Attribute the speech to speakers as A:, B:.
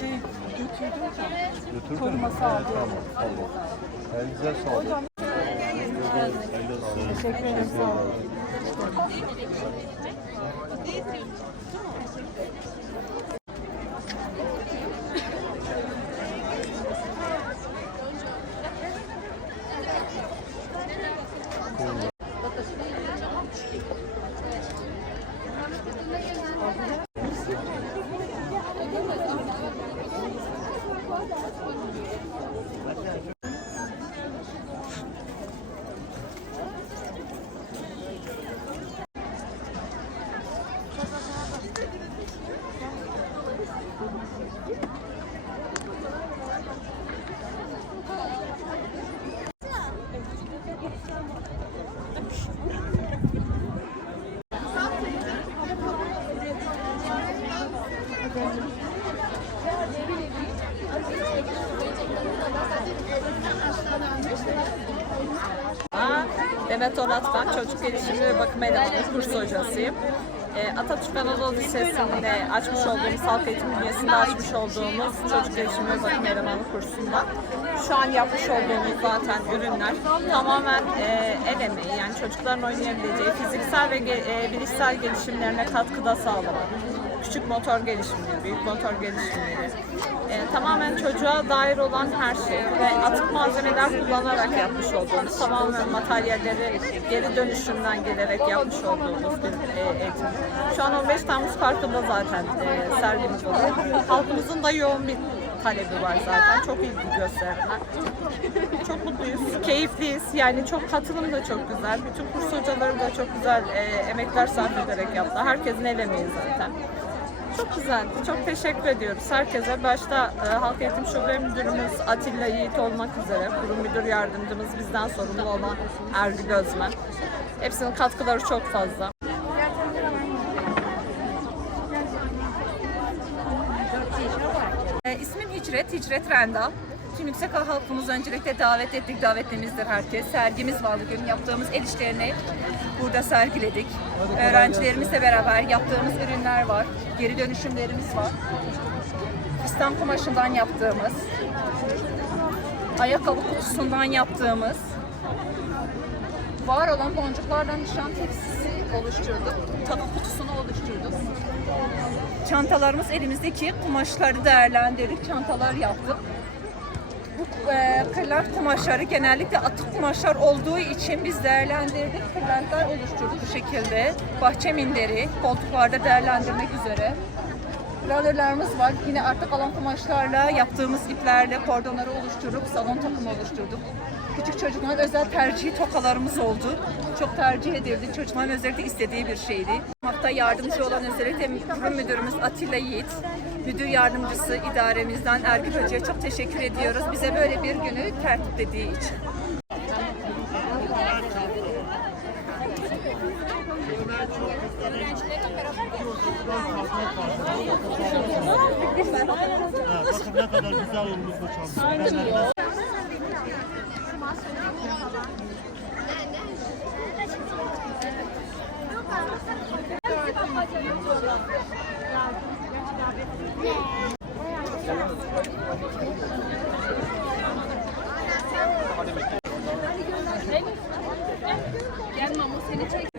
A: Şey götürdüm.
B: Götürdün mü?
A: Koruması
B: Evet. Tamam, tamam. Elinize sağlık.
A: Hocam teşekkür ederim. Sağ olun.
C: Demet Onat ben, çocuk gelişimi ve bakım elemanı kurs hocasıyım. Ee, Atatürk Anadolu Lisesi'nde açmış olduğumuz, halk eğitim bünyesinde açmış olduğumuz çocuk gelişimi ve bakım elemanı kursunda şu an yapmış olduğumuz zaten ürünler tamamen e, el emeği yani çocukların oynayabileceği fiziksel ve ge- e, bilişsel gelişimlerine katkıda sağlamak. Küçük motor gelişimleri, büyük motor gelişimleri, e, tamamen çocuğa dair olan her şey ve atık malzemeler kullanarak yapmış olduğumuz, tamamen materyalleri geri dönüşümden gelerek yapmış olduğumuz bir e, eğitim. Şu an 15 Temmuz Parkı'nda zaten e, sergimiz oluyor. Halkımızın da yoğun bir talebi var zaten. Çok ilgi gösterdiler. Çok mutluyuz, keyifliyiz. Yani çok katılım da çok güzel. Bütün kurs hocaları da çok güzel e, emekler sarf ederek yaptı. Herkesin el emeği zaten. Çok güzeldi. Çok teşekkür ediyoruz herkese. Başta e, Halk Eğitim Şube Müdürümüz Atilla Yiğit olmak üzere, kurum müdür yardımcımız bizden sorumlu olan Ergül Özmen. Hepsinin katkıları çok fazla.
D: E, ismim Hicret, Hicret Renda. Tüm yüksek halkımızı öncelikle davet ettik, davetlimizdir herkes. Sergimiz var bugün, yaptığımız el işlerini burada sergiledik. Öğrencilerimizle beraber yaptığımız ürünler var, geri dönüşümlerimiz var. Fistan kumaşından yaptığımız, ayakkabı kutusundan yaptığımız, var olan boncuklardan nişan tepsisi oluşturduk, takı kutusunu oluşturduk. Çantalarımız elimizdeki kumaşları değerlendirdik, çantalar yaptık. E, kırlent kumaşları genellikle atık kumaşlar olduğu için biz değerlendirdik. Kırlentler oluşturduk bu şekilde. Bahçe minderi, koltuklarda değerlendirmek üzere. Planörlerimiz var. Yine artık kalan kumaşlarla yaptığımız iplerle kordonları oluşturup salon takımı oluşturduk. Küçük çocukların özel tercihi tokalarımız oldu. Çok tercih edildi. Çocukların özellikle istediği bir şeydi. Hafta yardımcı olan özellikle kurum müdürümüz Atilla Yiğit, müdür yardımcısı idaremizden Ergül Hoca'ya çok teşekkür ediyoruz. Bize böyle bir günü tertiplediği için.
E: Bakın ne kadar güzel olmuş bu çanta.
D: Gel Mamu seni çek.